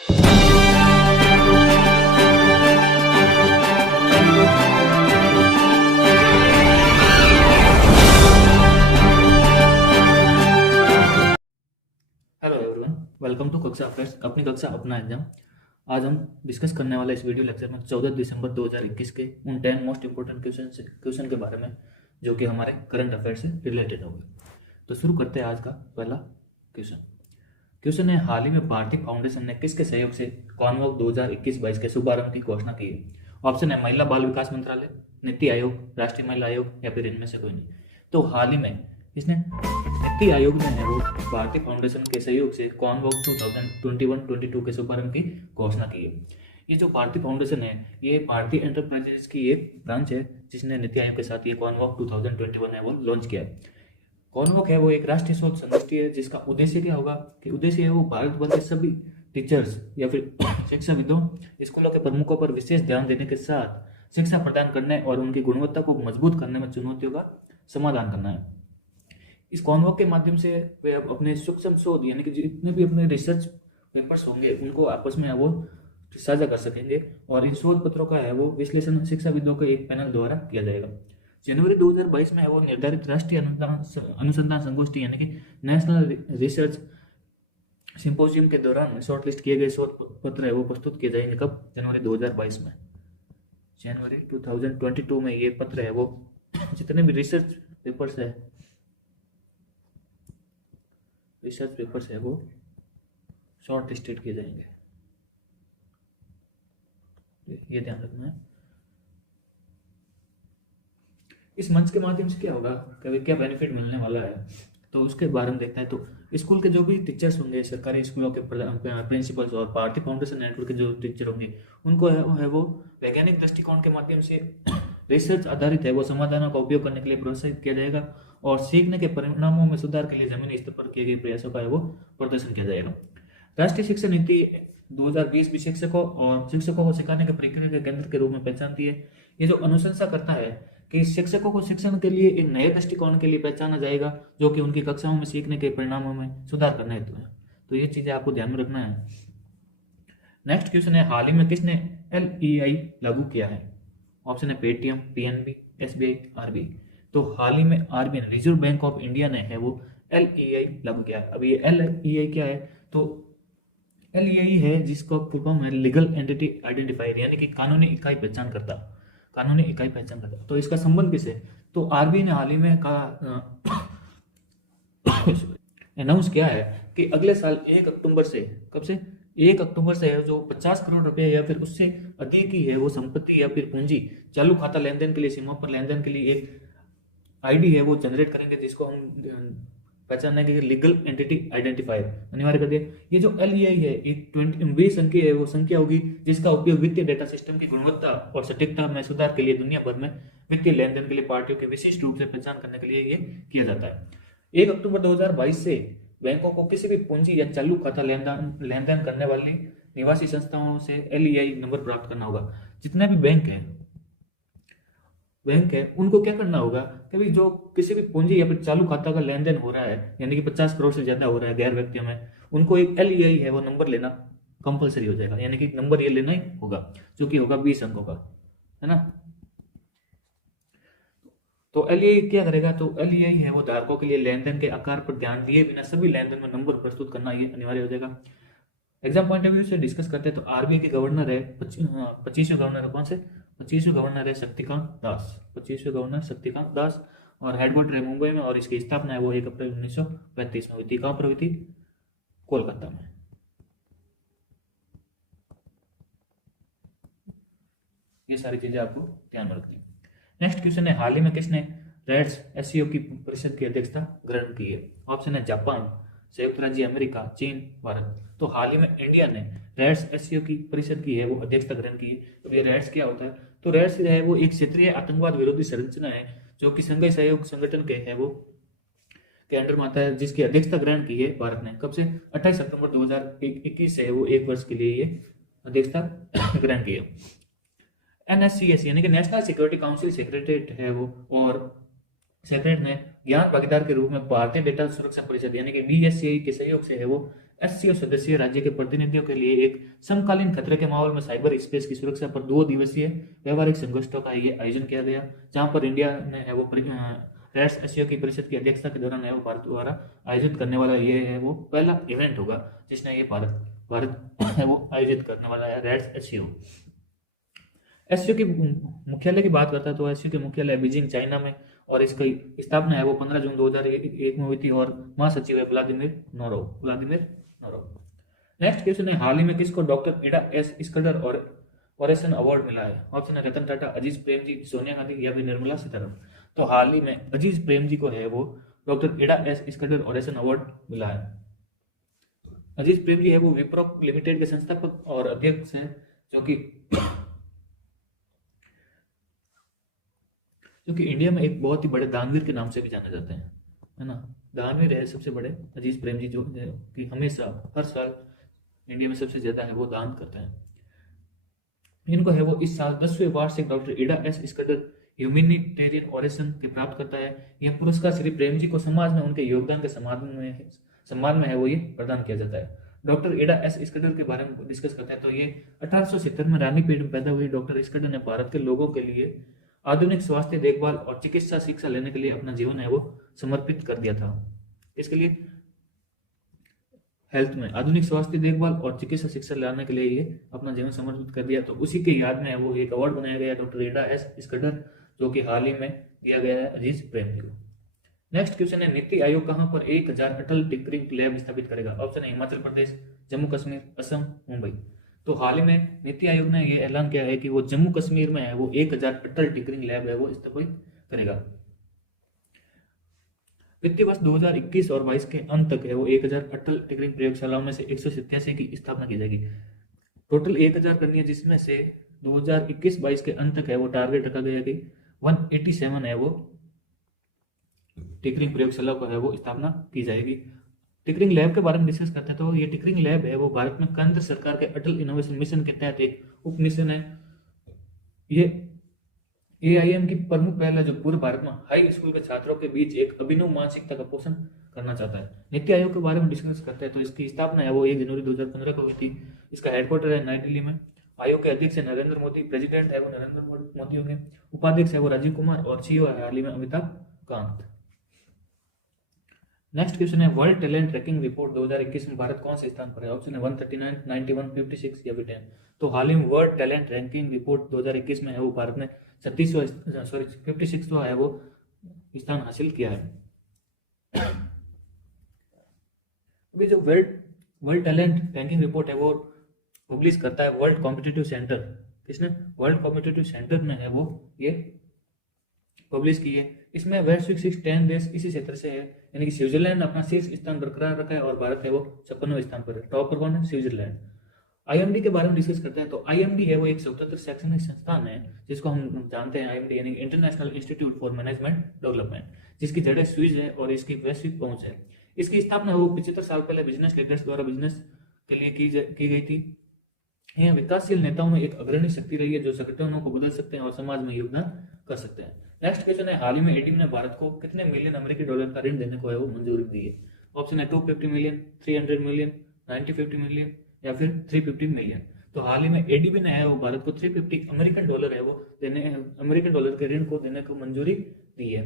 Hello everyone, welcome to कक्षा affairs, अपनी कक्षा अपना एग्जाम। आज हम डिस्कस करने वाले इस वीडियो लेक्चर में 14 दिसंबर 2021 के उन 10 मोस्ट इंपोर्टेंट क्वेश्चन के बारे में जो कि हमारे करंट अफेयर से रिलेटेड होंगे। तो शुरू करते हैं आज का पहला क्वेश्चन है, हाल ही में भारतीय फाउंडेशन ने किसके सहयोग से कॉन्वॉक 2021-22 के शुभारंभ की घोषणा की है? ऑप्शन है महिला बाल विकास मंत्रालय, नीति आयोग, राष्ट्रीय महिला आयोग या फिर इनमें से कोई नहीं। तो हाल ही में इसने नीति आयोग ने है वो भारतीय फाउंडेशन के सहयोग से कॉन्वॉक 2021-22 के शुभारंभ की घोषणा की है। ये जो भारतीय फाउंडेशन है ये भारतीय एंटरप्राइजेस की एक ब्रांच है जिसने नीति आयोग के साथ ये कॉन्वॉक 2021 है वो लॉन्च किया है। कॉन्वॉक है वो एक राष्ट्रीय शोध संगोष्ठी है जिसका उद्देश्य क्या होगा कि उद्देश्य है वो भारत भर के सभी टीचर्स या फिर शिक्षाविदों, स्कूलों के प्रमुखों पर विशेष ध्यान देने के साथ शिक्षा प्रदान करने और उनकी गुणवत्ता को मजबूत करने में चुनौतियों का समाधान करना है। इस कॉन्वॉक के माध्यम से वे अब अपने सूक्ष्म शोध यानी कि जितने भी अपने रिसर्च पेपर्स होंगे उनको आपस में वो साझा कर सकेंगे और इन शोध पत्रों का है वो विश्लेषण शिक्षाविदों के एक पैनल द्वारा किया जाएगा। जनवरी 2022 में है वो निर्धारित राष्ट्रीय अनुसंधान संगोष्ठी यानी कि नेशनल रिसर्च सिंपोजियम के दौरान शॉर्टलिस्ट किए गए शोध पत्र है वो प्रस्तुत किए जाएंगे। कब? जनवरी 2022 में। जनवरी 2022 में ये पत्र है वो जितने भी रिसर्च पेपर्स है वो शॉर्ट लिस्टेड किए जाएंगे, ये ध्यान रखना है। इस मंच के माध्यम से क्या होगा, कभी क्या बेनिफिट मिलने वाला है तो उसके बारे में देखते हैं। तो स्कूल के जो भी टीचर्स होंगे, सरकारी स्कूलों के प्रिंसिपल्स और भारतीय फाउंडेशन नेटवर्क के जो टीचर होंगे उनको है वो वैज्ञानिक दृष्टिकोण के माध्यम से रिसर्च आधारित है वो समाधानों का उपयोग करने के लिए प्रोत्साहित किया जाएगा और सीखने के परिणामों में सुधार के लिए जमीनी स्तर पर किए गए प्रयासों का है वो प्रदर्शन किया जाएगा। राष्ट्रीय शिक्षा नीति 2020 भी शिक्षकों को सिखाने के प्रक्रिया के केंद्र के रूप में पहचानती है। ये जो अनुशंसा करता है कि शिक्षकों को शिक्षण के लिए एक नए दृष्टिकोण के लिए पहचाना जाएगा जो कि उनकी कक्षाओं में सीखने के परिणामों में सुधार करने हेतु है। तो ये चीजें आपको ध्यान में रखना है। नेक्स्ट क्वेश्चन है, हाल ही में किसने LEI लागू किया है? ऑप्शन है पेटीएम, PNB, SBI, RBI। तो हाल ही में RBI reserve bank of India ने है वो LEI लागू किया है। अब ये LEI क्या है? तो LEI है जिसका फुल फॉर्म है लीगल एंटिटी आइडेंटिफायर यानी कि कानूनी इकाई पहचान करता। तो इसका संबंध किससे? तो RBI ने हाल ही में अनाउंस किया है कि अगले साल 1 अक्टूबर से, कब से? 1 अक्टूबर से है जो 50 करोड़ रुपए या फिर उससे अधिक की है वो संपत्ति या फिर पूंजी चालू खाता लेनदेन के लिए, सीमा पर लेनदेन के लिए एक आईडी है वो जनरेट करेंगे जिसको हम पहचानने के लिए लीगल एंटिटी आइडेंटिफायर अनिवार्य कर दिया। ये जो LEI है एक 20 अंकीय है वो संख्या होगी जिसका उपयोग वित्तीय डेटा सिस्टम की गुणवत्ता और सटीकता में सुधार के लिए दुनिया भर में वित्तीय लेनदेन के लिए पार्टियों के विशिष्ट रूप से पहचान करने के लिए ये किया जाता है। 1 अक्टूबर 2022 से बैंकों को किसी भी पूंजी या चालू खाता लेनदेन करने वाली निवासी संस्थाओं से LEI नंबर प्राप्त करना होगा। जितने भी बैंक है उनको क्या करना होगा कि जो किसी भी पूंजी या फिर चालू खाता का लेनदेन हो रहा है यानी कि 50 करोड़ से ज्यादा हो रहा है गैर व्यक्तियों में, उनको एक LEI है वो नंबर लेना कंपलसरी हो जाएगा यानी कि नंबर ये लेना ही होगा जो कि होगा 20 अंकों का, है ना। तो LEI क्या करेगा? तो LEI है वो धारकों के लिए लेनदेन के आकार पर ध्यान दिए बिना सभी लेनदेन में नंबर प्रस्तुत करना ये अनिवार्य हो जाएगा। एग्जाम पॉइंट ऑफ व्यू से डिस्कस करते हैं तो RBI के गवर्नर है 25वें गवर्नर है, कौन से? 25वें गवर्नर है शक्तिकांत दास और हेडक्वार्टर है मुंबई में और इसकी स्थापना है वो 1 अप्रैल 1935 में हुई थी। कहाँ पर हुई थी? कोलकाता में। ये सारी चीजें आपको ध्यान में रखनी है। नेक्स्ट क्वेश्चन है, हाल ही में किसने रेड्स SCO की परिषद की अध्यक्षता ग्रहण की है? ऑप्शन है जापान, संयुक्त राज्य अमेरिका, चीन, भारत। तो हाल ही में इंडिया ने रेड्स SCO की परिषद की है वो अध्यक्षता ग्रहण की है। तो ये रेड्स क्या होता है? तो रेड्स है वो एक क्षेत्रीय आतंकवाद विरोधी संरचना है जो कि संघीय सहयोग संगठन के है वो के अंडर में आता है जिसकी अध्यक्षता ग्रहण की है भारत ने। कब से? 28 अक्टूबर 2021 से है वो 1 वर्ष के लिए ये अध्यक्षता ग्रहण की है। NSCS यानी कि नेशनल सिक्योरिटी काउंसिल सेक्रेटरीट है वो और सेक्रेटरी ने ज्ञान भागीदार के रूप में भारतीय डेटा सुरक्षा परिषद यानी कि DSCI के सहयोग से है वो एससीओ सदस्य राज्य के प्रतिनिधियों के लिए एक समकालीन खतरे के माहौल में साइबर स्पेस की सुरक्षा पर 2 दिवसीय व्यवहारिक संगोष्ठों का ये आयोजन किया गया, जहां पर इंडिया ने है वो रैट्स एससीओ की परिषद की अध्यक्षता के दौरान है वो भारत द्वारा आयोजित करने वाला ये है वो पहला इवेंट होगा जिसने ये भारत है वो आयोजित करने वाला है रैट्स एससीओ। एससीओ की मुख्यालय की बात करता है तो एससीओ के मुख्यालय बीजिंग चाइना में, और इसकी स्थापना है वो 15 जून 2001 में हुई थी, और महासचिव है व्लादिमीर नोरोव। नेक्स्ट क्वेश्चन है, हाल ही में किसको डॉक्टर इडा एस स्कंदर और ओरेसन अवार्ड मिला है? ऑप्शन है रतन टाटा, अजीज प्रेमजी, सोनिया गांधी या फिर निर्मला सीतारमण। तो हाल ही में अजीज प्रेमजी को है वो doctor Ida S Iskander ओरेसन award मिला है। अजीज प्रेमजी है वो विप्रो लिमिटेड के संस्थापक और अध्यक्ष हैं, जो कि इंडिया में एक बहुत ही बड़े दानवीर के नाम से भी जाने जाते हैं, है ना। दानवीर है सबसे बड़े अजीज प्रेमजी, जो कि हमेशा हर साल इंडिया में सबसे ज्यादा है वो दान करते हैं। इनको है वो इस साल 10वें वार्षिक doctor Ida S Iskander humanitarian ओरेसन के प्राप्त करता है। यह पुरस्कार श्री प्रेमजी को समाज में उनके योगदान के सम्मान में है वो ये प्रदान किया जाता है। डॉक्टर इडा एस स्कंदर के बारे में डिस्कस करते हैं तो ये 1870 में रानीपेट में पैदा हुए डॉक्टर स्कंदर ने भारत के लोगों के लिए आधुनिक स्वास्थ्य देखभाल और चिकित्सा शिक्षा लेने के लिए अपना जीवन है वो समर्पित कर दिया था। इसके लिए हेल्थ में आधुनिक स्वास्थ्य देखभाल और चिकित्सा शिक्षा लाने के लिए ये अपना जीवन समर्पित कर दिया, तो उसी के याद में वो एक अवार्ड बनाया गया डॉक्टर इडा एस स्कंदर, जो कि हाल ही में दिया गया है अजीज प्रेमजी को। नेक्स्ट क्वेश्चन है, नीति आयोग कहां पर 1000 अटल टिंकरिंग लैब स्थापित करेगा? ऑप्शन है हिमाचल प्रदेश, जम्मू कश्मीर, असम, मुंबई। तो हाल ही में नीति आयोग ने यह ऐलान किया है कि वो जम्मू कश्मीर में है वो 1000 अटल टिंकरिंग लैब है वो स्थापित करेगा। वित्तीय वर्ष 2021 और 22 के अंत तक है वो 1000 अटल टिंकरिंग प्रयोगशालाओं में से 187 की स्थापना की जाएगी। टोटल 1000 करनी है, जिसमें से 2021-22 के अंत तक है वो टारगेट रखा गया कि 187 है वो टिंकरिंग प्रयोगशाला को है वो स्थापना की जाएगी। टिंकरिंग लैब के बारे में डिस्कस करते हैं तो ये टिंकरिंग लैब है वो भारत में केंद्र सरकार के अटल इनोवेशन मिशन के तहत एक उप मिशन है। ये AIM की प्रमुख पहल है जो पूरे भारत में हाई स्कूल के छात्रों के बीच एक अभिनव मानसिकता का पोषण करना चाहता है। नीति आयोग के बारे में डिस्कस करते हैं तो इसकी स्थापना है वो 1 जनवरी 2015 को हुई थी। इसका हेडक्वार्टर है नई दिल्ली में। आयोग के अध्यक्ष है नरेंद्र मोदी, प्रेसिडेंट है वो नरेंद्र मोदी होंगे, उपाध्यक्ष है वो राजीव कुमार, और CEO है हाल ही में अमिताभ कांत। नेक्स्ट क्वेश्चन है, वर्ल्ड टैलेंट रैंकिंग रिपोर्ट 2021 में भारत कौन से स्थान पर है? ऑप्शन है 139, 91, 56 या फिर 10। तो हाल ही में वर्ल्ड टैलेंट रैंकिंग रिपोर्ट 2021 में है वो भारत ने 56वां है वो स्थान हासिल किया है। अभी जो वर्ल्ड टैलेंट रैंकिंग रिपोर्ट है वो पब्लिश करता है वर्ल्ड कॉम्पिटिटिव सेंटर। किसने? वर्ल्ड कॉम्पिटिटिव सेंटर ने है वो ये पब्लिश की है। इसमें वैश्विक शीर्ष 10 देश इसी क्षेत्र से है, यानी कि स्विट्जरलैंड अपना शीर्ष स्थान बरकरार रखा है और भारत है वो 56वें स्थान पर है। टॉप पर कौन है? स्विट्जरलैंड। IMD के बारे में डिस्कस करते हैं तो IMD है वो एक स्वतंत्र शैक्षणिक संस्थान है जिसको हम जानते हैं IMD यानी international institute for management development, जिसकी जड़ें स्विस है और इसकी वैश्विक पहुंच है। इसकी स्थापना वो 75 साल पहले बिजनेस लीडर्स द्वारा बिजनेस के लिए की गई थी। यह विकासशील नेताओं में एक अग्रणी शक्ति रही है जो संगठनों को बदल सकते हैं और समाज में योगदान कर सकते हैं। नेक्स्ट क्वेश्चन है, हाल ही में ADB ने भारत को कितने मिलियन अमेरिकी डॉलर का ऋण देने को है वो मंजूरी दी है? ऑप्शन है 250 मिलियन, 300 मिलियन, 950 मिलियन या फिर 350 मिलियन। तो हाल ही में ADB ने है वो भारत को 350 अमेरिकन डॉलर है वो अमेरिकन डॉलर के ऋण को देने को मंजूरी दी है,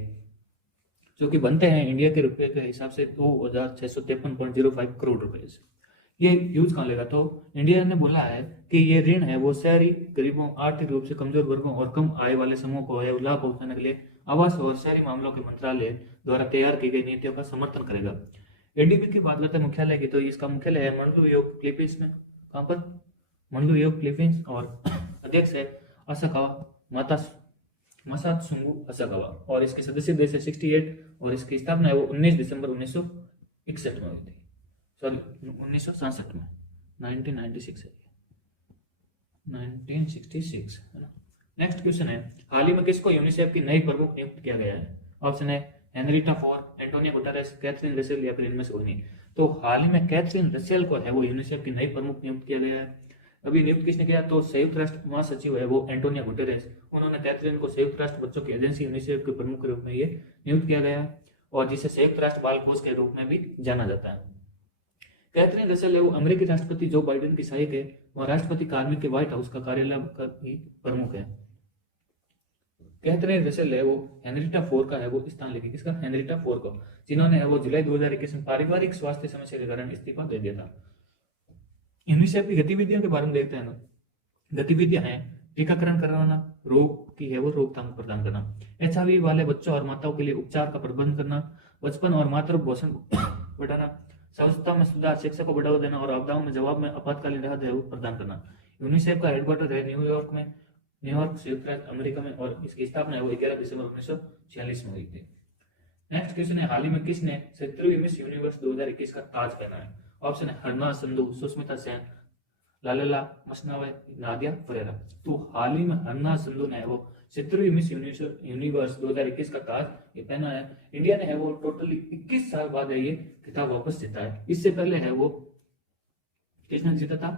जो कि बनते हैं इंडिया के रुपए के हिसाब से 2653.05 करोड़ रुपए से। ये यूज कहाँ लेगा? तो इंडिया ने बोला है कि ये ऋण है वो शहरी गरीबों, आर्थिक रूप से कमजोर वर्गों और कम आय वाले समूह को है लाभ पहुंचाने के लिए आवास और शहरी मामलों के मंत्रालय द्वारा तैयार की गई नीतियों का समर्थन करेगा। ADB की बात करते हैं मुख्यालय की, तो इसका मुख्यालय है मंडलू योग फिलीपींस में। कहाँ पर? मंडलू योग फिलीपींस। और अध्यक्ष है असाकावा मासात्सुंगु असाकावा, और इसके सदस्य देश है 68, और इसकी स्थापना है वो 19 दिसंबर 1961 में हुई थी, सॉरी 1967 में, 1996 है, 1966 है ना। नेक्स्ट क्वेश्चन है, हाल ही में किसको यूनिसेफ की नई प्रमुख नियुक्त किया गया है? ऑप्शन है Henrietta Fore, Antonio Guterres, Catherine Russell या फिर इनमें से कोई नहीं। तो हाल ही में कैथरीन रसेल को है वो यूनिसेफ की नई प्रमुख नियुक्त किया गया है। अभी नियुक्त किसने किया? तो संयुक्त राष्ट्र महासचिव है वो एंटोनियो गुटेरेस, उन्होंने कैथरीन को संयुक्त राष्ट्र बच्चों की एजेंसी यूनिसेफ के प्रमुख के रूप में ये नियुक्त किया गया है, और जिसे संयुक्त राष्ट्र बाल कोष के रूप में भी जाना जाता है। कैथरीन रसेल है वो अमेरिकी राष्ट्रपति जो बाइडेन की सहायक है, वह राष्ट्रपति कार्यालय के व्हाइट हाउस का कार्यालय का भी प्रमुख है। कैथरीन रसेल है वो हेनरिटा फोर का है वो स्थान लेगी, किसका? हेनरिटा फोर को, जिन्होंने है वो जुलाई 2021 में पारिवारिक स्वास्थ्य समस्या के कारण इस्तीफा दे दिया था। यूनिसेफ की गतिविधियों के बारे में देखते हैं। गतिविधियां हैं टीकाकरण करवाना, रोग की है वो रोकथाम प्रदान करना, HIV वाले बच्चों और माताओं के लिए उपचार का प्रबंध करना, बचपन और मातृ पोषण बढ़ाना, स्वच्छता में सुधार, शिक्षा को बढ़ावा देना और आपदाओं में जवाब में आपातकालीन राहत है वो प्रदान करना। यूनिसेफ का हेडक्वार्टर है न्यूयॉर्क में, न्यूयॉर्क संयुक्त राज्य अमेरिका में, और इसकी स्थापना है वो 11 दिसंबर 1946 में हुई थी। नेक्स्ट क्वेश्चन है, हाल ही में किसने 70वीं मिस यूनिवर्स 2021 का ताज पहना है? ऑप्शन है हरनाज संधू, सुष्मिता सेन, लालेला मसनावे, नादिया फरेरा। तो हाल ही में हरनाज संधू ने वो 70वीं मिस यूनिवर्स 2021 का ताज ये पहना है। इंडिया ने है वो टोटली 21 साल बाद है ये खिताब वापस जीता है। इससे पहले है वो किसने जीता था?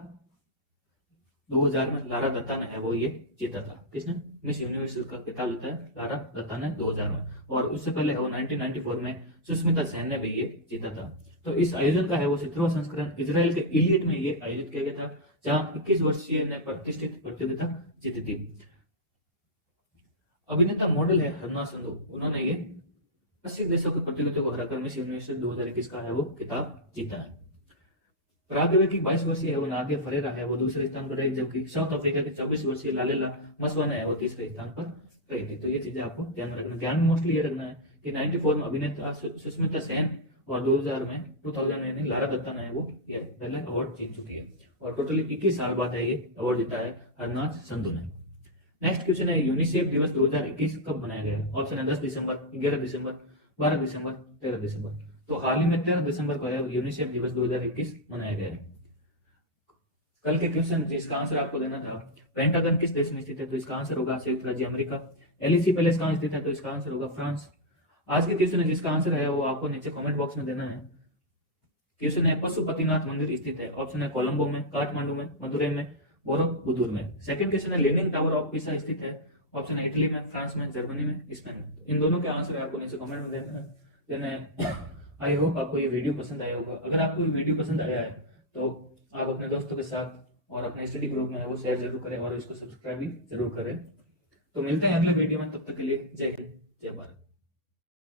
2000 में लारा दत्ता ने है वो ये जीता था। किसने? मिस यूनिवर्स का खिताब जीता है लारा दत्ता ने 2000 में, और उससे पहले है वो 1994 में सुष्मिता सेन ने भी ये जीता था। तो इस आयोजन का है वो 17वां संस्करण इजराइल के इलियट में ये आयोजित किया गया था, जहां 21 वर्षीय ने प्रतिष्ठित प्रतियोगिता जीती थी। अभिनेता मॉडल है हरनाज संधू, उन्होंने ये 80 देशों के प्रतियोगिता को हराकर मिस यूनिवर्स 2021 का है वो खिताब जीता है। पराग्वे की 22 वर्षीय है वो नादिया फरेरा है वो दूसरे स्थान पर रही, जबकि साउथ अफ्रीका की 24 वर्षीय लालेला मसवाना है वो तीसरे स्थान पर रही थी। तो ये चीजें आपको ध्यान में रखना, ध्यान में मोस्टली ये रखना है कि 94 में अभिनेता सुष्मिता सेन और 2000 में लारा दत्ता ने वो ये पहले अवार्ड जीत चुकी है, और टोटली 21 साल बाद है ये अवार्ड जीता है हरनाज संधू ने। नेक्स्ट क्वेश्चन है, यूनिसेफ दिवस 2021 कब मनाया गया? ऑप्शन है 10 दिसंबर, 11 दिसंबर, 12 दिसंबर, 13 दिसंबर। तो हाल ही में 13 दिसंबर को है यूनिसेफ दिवस 2021 मनाया गया है। कल के क्वेश्चन जिसका आंसर आपको देना था, पेंटागन किस देश में स्थित है? तो इसका आंसर होगा संयुक्त राज्य अमेरिका। LEC पैलेस कहाँ स्थित है? तो इसका आंसर होगा फ्रांस। आज के क्वेश्चन है जिसका आंसर है वो आपको नीचे कमेंट बॉक्स में देना है। क्वेश्चन है, पशुपतिनाथ मंदिर स्थित है? ऑप्शन है कोलंबो में, काठमांडू में, मदुरई में, बोरोबुदुर में। सेकंड क्वेश्चन है, लीनिंग टावर ऑफ पिसा स्थित है? ऑप्शन है इटली में, फ्रांस में, जर्मनी में, स्पेन में। इन दोनों के आंसर आपको नीचे कमेंट में देना है। आई होप आपको ये वीडियो पसंद आया होगा। अगर आपको ये वीडियो पसंद आया है तो आप अपने दोस्तों के साथ और अपने स्टडी ग्रुप में वो शेयर जरूर करें और इसको सब्सक्राइब भी जरूर करें। तो मिलते हैं अगले वीडियो में, तब तक के लिए जय हिंद, जय भारत।